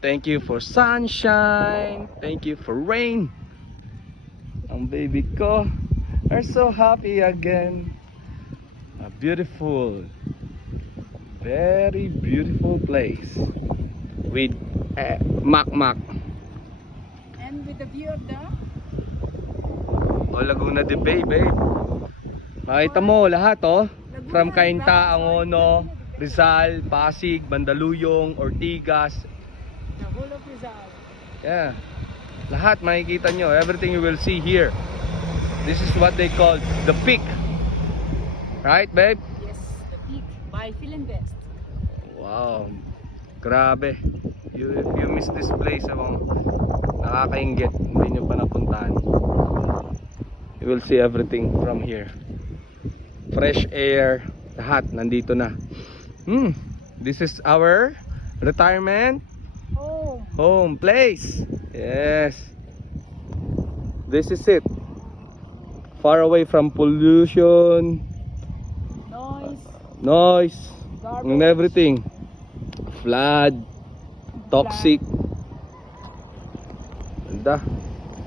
Thank you for sunshine. Thank you for rain. Ang baby ko are so happy again. A beautiful, very beautiful place with Makmak. And with the view of the Laguna de Bay, babe. Makita mo lahat, from Cainta, Angono, Rizal, Pasig, Mandaluyong, Ortigas. the whole of Rizal. Yeah. Lahat makikita nyo. Everything you will see here. This is what they call the peak. Right, babe? Yes, the peak by Philinvest. Wow. Grabe. If you miss this place, nakakainggit. Hindi nyo pa napuntahan. You will see everything from here. Fresh air. Lahat nandito na. This is our retirement Oh, home place. Yes. This is it. Far away from pollution, noise, garbage. and everything. Flood, toxic. Ganda.